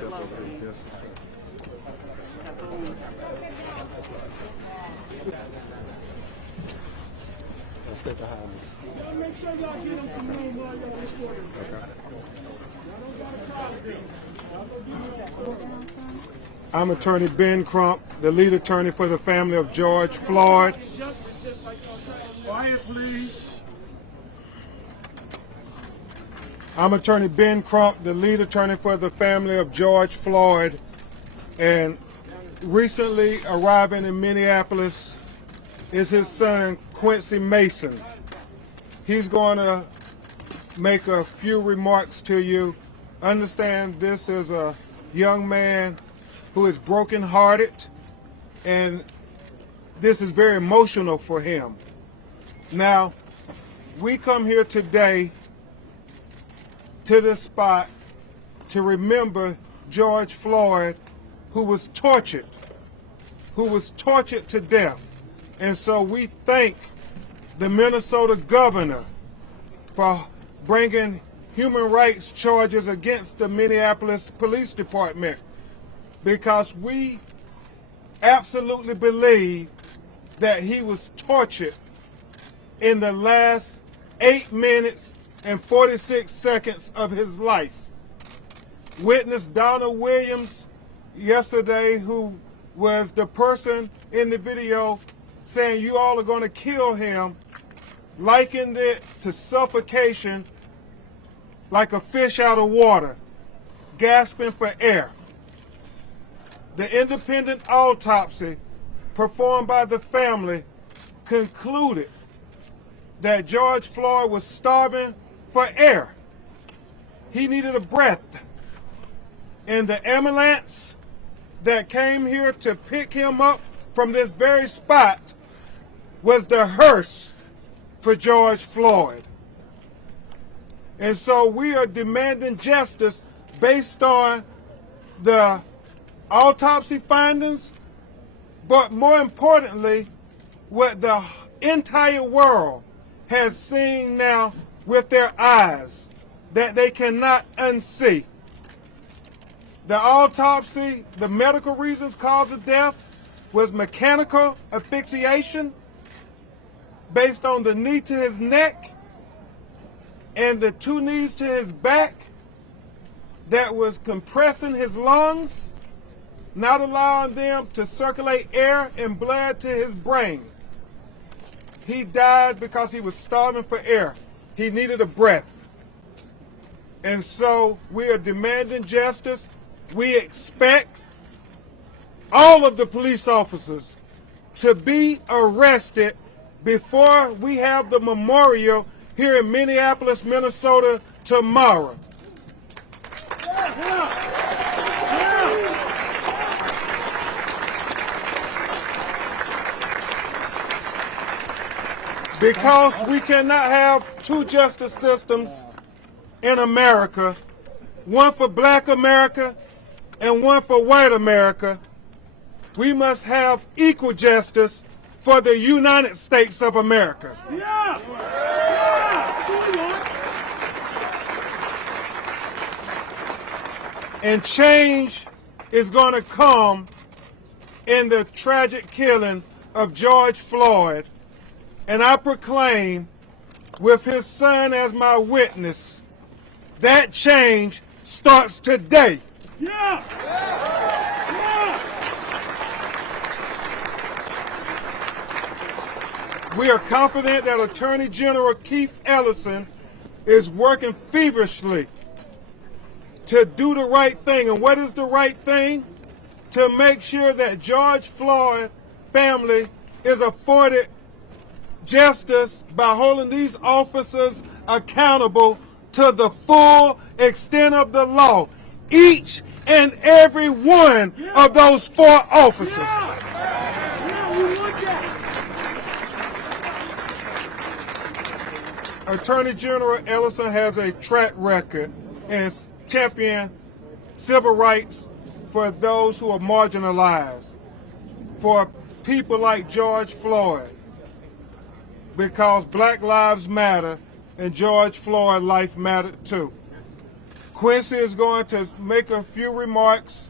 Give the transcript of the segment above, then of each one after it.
Stay behind us. Y'all make sure y'all get them some room while y'all recording. I'm Attorney Ben Crump, the lead attorney for the family of George Floyd. Quiet, please. I'm Attorney Ben Crump, the lead attorney for the family of George Floyd, and recently arriving in Minneapolis is his son, Quincy Mason. He's going to make a few remarks to you. Understand this is a young man who is brokenhearted, and this is very emotional for him. Now, we come here today to this spot to remember George Floyd, who was tortured to death. And so we thank the Minnesota governor for bringing human rights charges against the Minneapolis Police Department, because we absolutely believe that he was tortured in the last 8 minutes and 46 seconds of his life. Witness Donna Williams yesterday, who was the person in the video saying you all are going to kill him, likened it to suffocation, like a fish out of water, gasping for air. The independent autopsy performed by the family concluded that George Floyd was starving for air. He needed a breath. And the ambulance that came here to pick him up from this very spot was the hearse for George Floyd. And so we are demanding justice based on the autopsy findings, but more importantly, what the entire world has seen now with their eyes that they cannot unsee. The autopsy, the medical reasons cause of death was mechanical asphyxiation based on the knee to his neck and the 2 knees to his back that was compressing his lungs, not allowing them to circulate air and blood to his brain. He died because he was starving for air. He needed a breath. And so we are demanding justice. We expect all of the police officers to be arrested before we have the memorial here in Minneapolis, Minnesota tomorrow. Because we cannot have 2 justice systems in America, one for Black America and one for white America. We must have equal justice for the United States of America. And change is going to come in the tragic killing of George Floyd. And I proclaim, with his son as my witness, that change starts today. We are confident that Attorney General Keith Ellison is working feverishly to do the right thing. And what is the right thing? To make sure that George Floyd family is afforded justice by holding these officers accountable to the full extent of the law. Each and every one of those 4 officers. Attorney General Ellison has a track record and championed civil rights for those who are marginalized, for people like George Floyd, because Black Lives Matter and George Floyd life mattered too. Quincy is going to make a few remarks.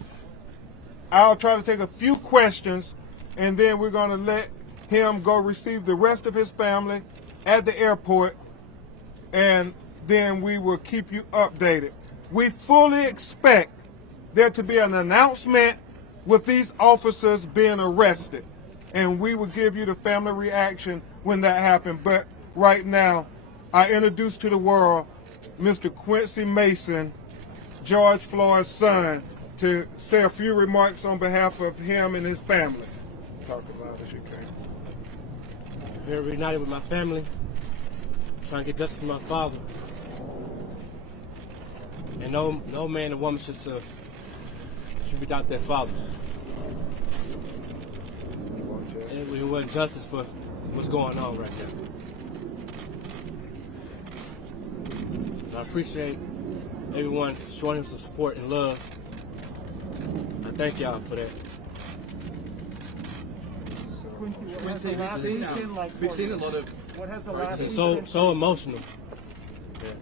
I'll try to take a few questions, and then we're going to let him go receive the rest of his family at the airport, and then we will keep you updated. We fully expect there to be an announcement with these officers being arrested, and we will give you the family reaction when that happens. But right now, I introduce to the world Mr. Quincy Mason, George Floyd's son, to say a few remarks on behalf of him and his family. Talk as loud as you can. Very reunited with my family, trying to get justice for my father. And no man or woman should be without their fathers. And we want justice for what's going on right now. I appreciate everyone showing him some support and love. I thank y'all for that. Quincy, we've seen a lot of. What has the last been so emotional. Yeah.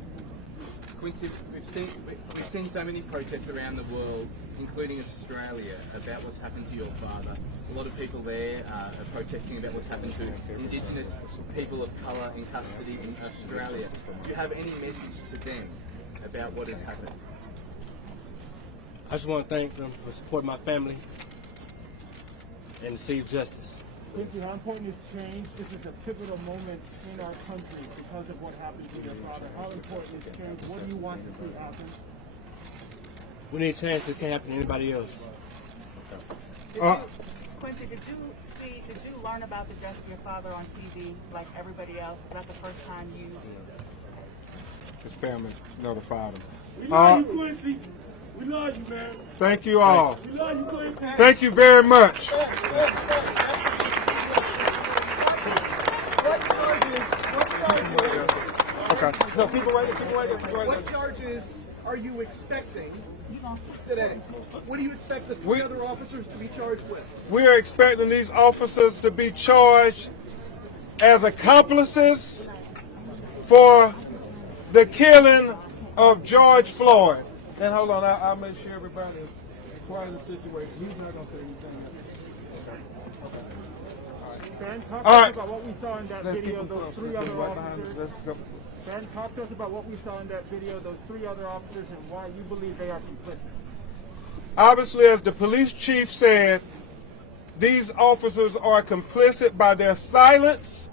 Quincy, we've seen so many protests around the world, including Australia, about what's happened to your father. A lot of people there are protesting about what's happened to Indigenous people of colour in custody in Australia. Do you have any message to them about what has happened? I just want to thank them for supporting my family and receive justice. Quincy, how important is change? This is a pivotal moment in our country because of what happened to your father. How important is change? What do you want to see happen? We need change. This can't happen to anybody else. Quincy, did you learn about the death of your father on TV like everybody else? Is that the first time you? His family notified him. We love you, Quincy. We love you, man. Thank you all. We love you, Quincy. Thank you very much. Okay. No, people right there. What charges are you expecting today? What do you expect the three other officers to be charged with? We are expecting these officers to be charged as accomplices for the killing of George Floyd. And hold on, I'll make sure everybody is quiet in the situation. He's not going to say anything. Ben, talk All to us right. about what we saw in that Let's video, keep those close. three Let's other be right behind us. officers. Let's go. Ben, talk to us about what we saw in that video, those three other officers, and why you believe they are complicit. Obviously, as the police chief said, these officers are complicit by their silence,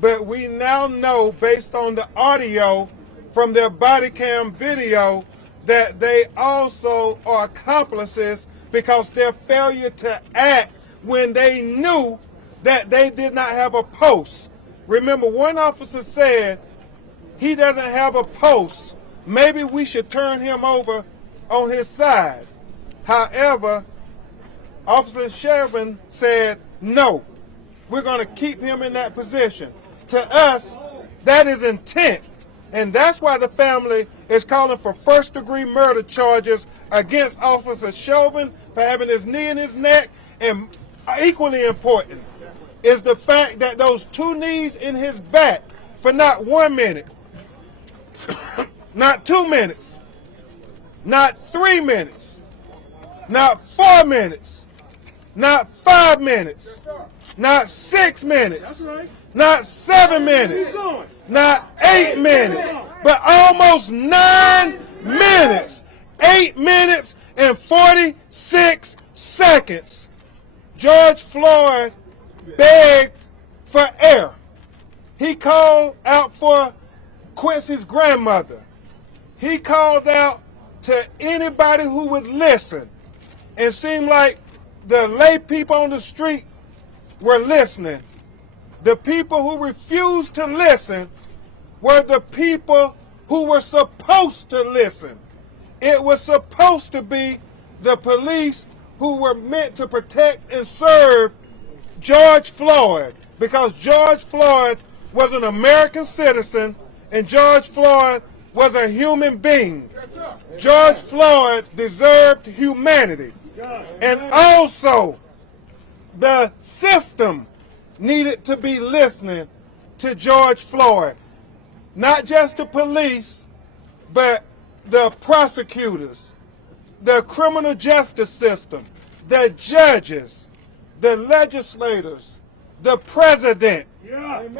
but we now know, based on the audio from their body cam video, that they also are accomplices because their failure to act when they knew that they did not have a post. Remember, one officer said he doesn't have a post. Maybe we should turn him over on his side. However, Officer Shervin said, no, we're going to keep him in that position. To us, that is intent. And that's why the family is calling for first-degree murder charges against Officer Chauvin for having his knee in his neck. And equally important is the fact that those two knees in his back for not 1 minute, not 2 minutes, not 3 minutes, not 4 minutes, not 5 minutes, not 6 minutes, not 7 minutes, not 8 minutes, but almost 9 minutes. 8 minutes and 46 seconds. George Floyd begged for air. He called out for Quincy's grandmother. He called out to anybody who would listen. It seemed like the lay people on the street were listening. The people who refused to listen were the people who were supposed to listen. It was supposed to be the police who were meant to protect and serve George Floyd, because George Floyd was an American citizen and George Floyd was a human being. George Floyd deserved humanity. And also, the system needed to be listening to George Floyd. Not just the police, but the prosecutors, the criminal justice system, the judges, the legislators, the president,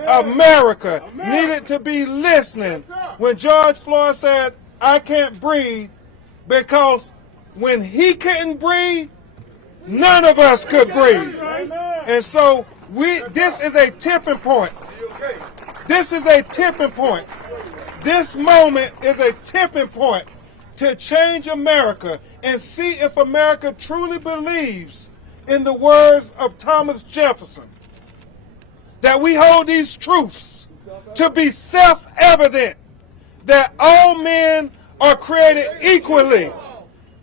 America needed to be listening when George Floyd said, "I can't breathe," because when he couldn't breathe, none of us could breathe. And so this is a tipping point. This is a tipping point. This moment is a tipping point to change America and see if America truly believes in the words of Thomas Jefferson, that we hold these truths to be self-evident, that all men are created equally,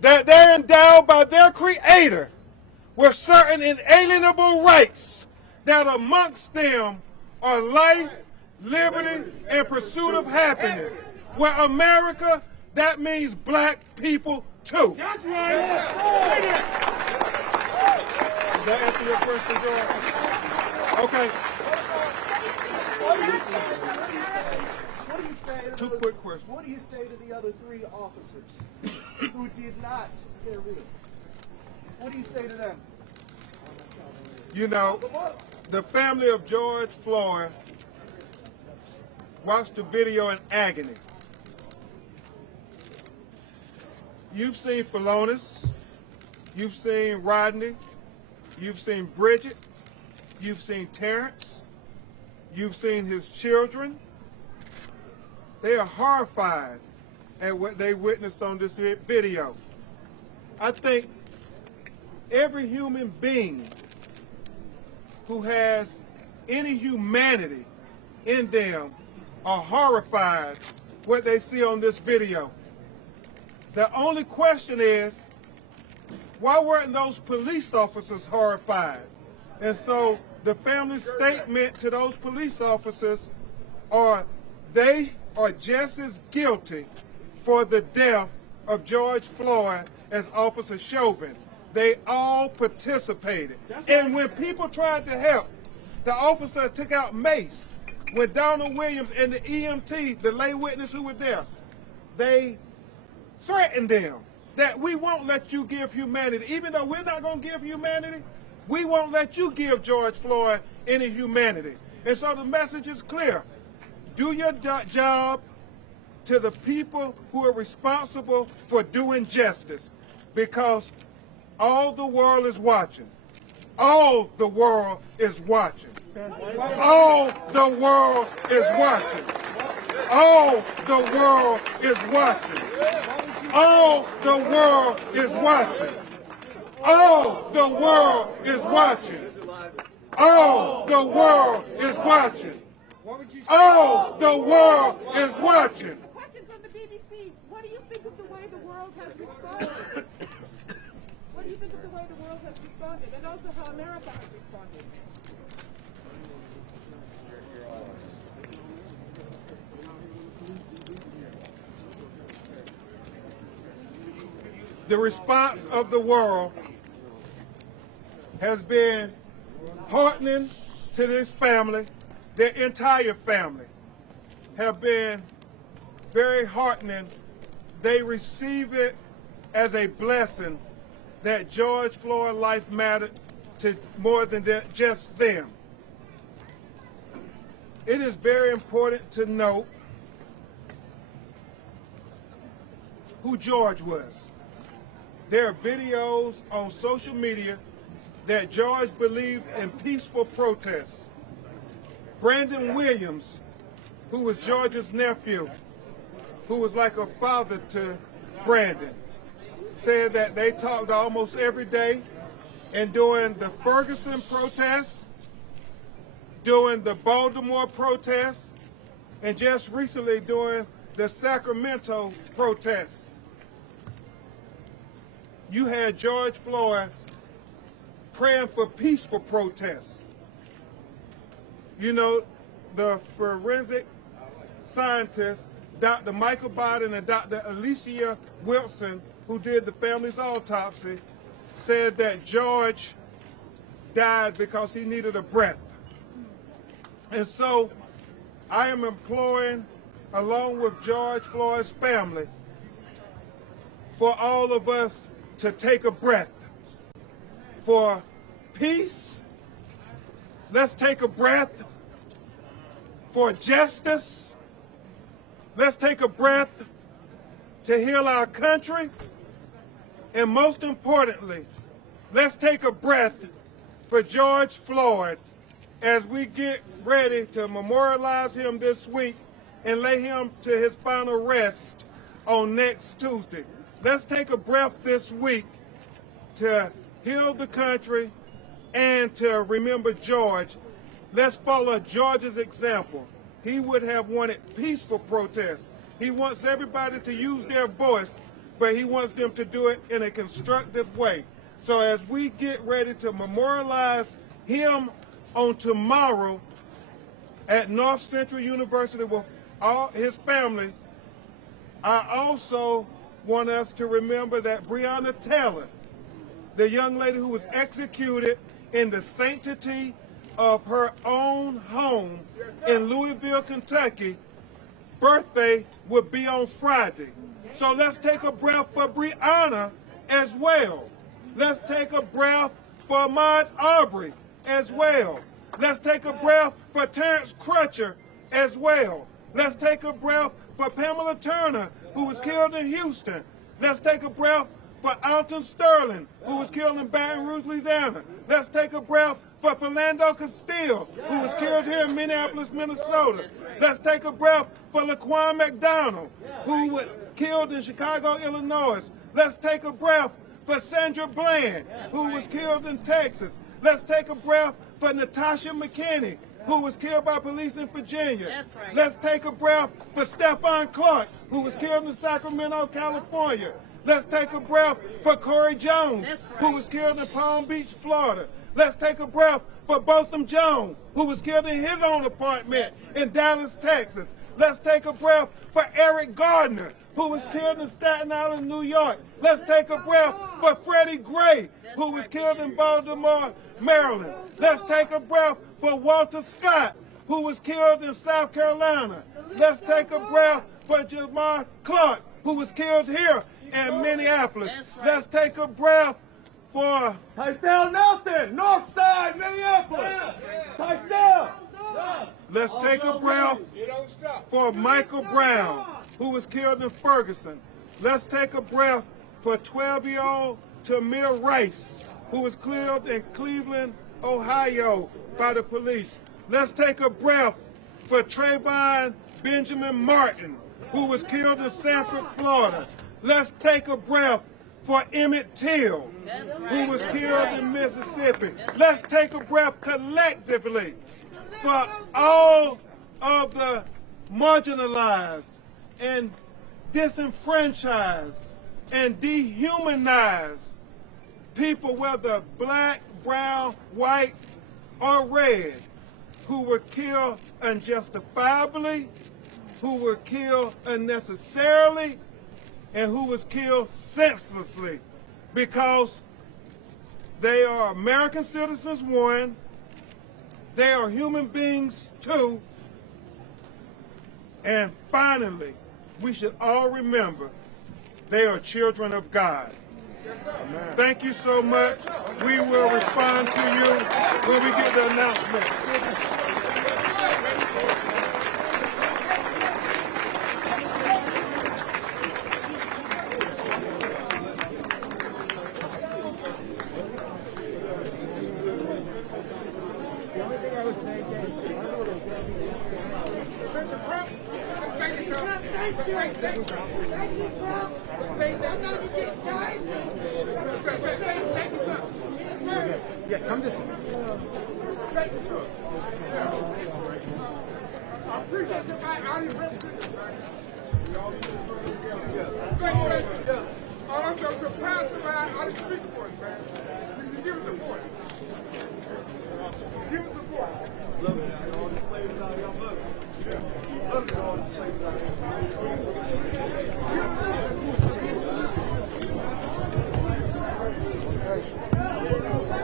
that they're endowed by their Creator with certain inalienable rights, that amongst them are life, liberty, and pursuit of happiness. Where America, that means black people too. That's right. Does that answer your question, George? Okay. What do you say to Two those, quick questions. What do you say to the other 3 officers who did not intervene? What do you say to them? You know, the family of George Floyd watched the video in agony. You've seen Philonis, you've seen Rodney, you've seen Bridget, you've seen Terrence, you've seen his children. They are horrified at what they witnessed on this video. I think every human being who has any humanity in them are horrified what they see on this video. The only question is, why weren't those police officers horrified? And so the family's statement to those police officers are they are just as guilty for the death of George Floyd as Officer Chauvin. They all participated. And when people tried to help, the officer took out mace. When Donald Williams and the EMT, the lay witness who were there, they threatened them that we won't let you give humanity. Even though we're not going to give humanity, we won't let you give George Floyd any humanity. And so the message is clear. Do your job to the people who are responsible for doing justice, because all the world is watching. All the world is watching. All the world is watching. All the world is watching. All the world is watching. All the world is watching. All the world is watching. All the world is watching. Question from the BBC. What do you think of the way the world has responded? What do you think of the way the world has responded, and also how America has responded? The response of the world has been heartening to this family. Their entire family have been very heartening. They receive it as a blessing that George Floyd's life mattered to more than just them. It is very important to note who George was. There are videos on social media that George believed in peaceful protests. Brandon Williams, who was George's nephew, who was like a father to Brandon, said that they talked almost every day, and during the Ferguson protests, during the Baltimore protests, and just recently during the Sacramento protests, you had George Floyd praying for peaceful protests. You know, the forensic scientists, Dr. Michael Biden and Dr. Alicia Wilson, who did the family's autopsy, said that George died because he needed a breath. And so I am imploring, along with George Floyd's family, for all of us to take a breath. For peace, let's take a breath. For justice, let's take a breath to heal our country. And most importantly, let's take a breath for George Floyd as we get ready to memorialize him this week and lay him to his final rest on next Tuesday. Let's take a breath this week to heal the country and to remember George. Let's follow George's example. He would have wanted peaceful protests. He wants everybody to use their voice, but he wants them to do it in a constructive way. So as we get ready to memorialize him on tomorrow at North Central University with all his family, I also want us to remember that Breonna Taylor, the young lady who was executed in the sanctity of her own home in Louisville, Kentucky, birthday would be on Friday. So let's take a breath for Breonna as well. Let's take a breath for Ahmaud Arbery as well. Let's take a breath for Terrence Crutcher as well. Let's take a breath for Pamela Turner, who was killed in Houston. Let's take a breath for Alton Sterling, who was killed in Baton Rouge, Louisiana. Let's take a breath for Philando Castile, who was killed here in Minneapolis, Minnesota. Let's take a breath for Laquan McDonald, who was killed in Chicago, Illinois. Let's take a breath for Sandra Bland, who was killed in Texas. Let's take a breath for Natasha McKinney, who was killed by police in Virginia. That's right. Let's take a breath for Stephon Clark, who was killed in Sacramento, California. Let's take a breath for Corey Jones, who was killed in Palm Beach, Florida. Let's take a breath for Botham Jones, who was killed in his own apartment in Dallas, Texas. Let's take a breath for Eric Gardner, who was killed in Staten Island, New York. Let's take a breath for Freddie Gray, who was killed in Baltimore, Maryland. Let's take a breath for Walter Scott, who was killed in South Carolina. Let's take a breath for Jamar Clark, who was killed here in Minneapolis. Let's take a breath for Tysell Nelson, North Side, Minneapolis. Tysell. Let's take a breath for Michael Brown, who was killed in Ferguson. Let's take a breath for 12-year-old Tamir Rice, who was killed in Cleveland, Ohio by the police. Let's take a breath for Trayvon Benjamin Martin, who was killed in Sanford, Florida. Let's take a breath for Emmett Till, who was killed in Mississippi. Let's take a breath collectively for all of the marginalized and disenfranchised and dehumanized people, whether black, brown, white, or red, who were killed unjustifiably, who were killed unnecessarily, and who was killed senselessly, because they are American citizens, one, they are human beings, two, and finally, we should all remember they are children of God. Thank you so much. We will respond to you when we get the announcement. Yeah, come this way. I appreciate somebody out here representing. I'm so surprised somebody out here speaking for us, man. Give us support. Give us support.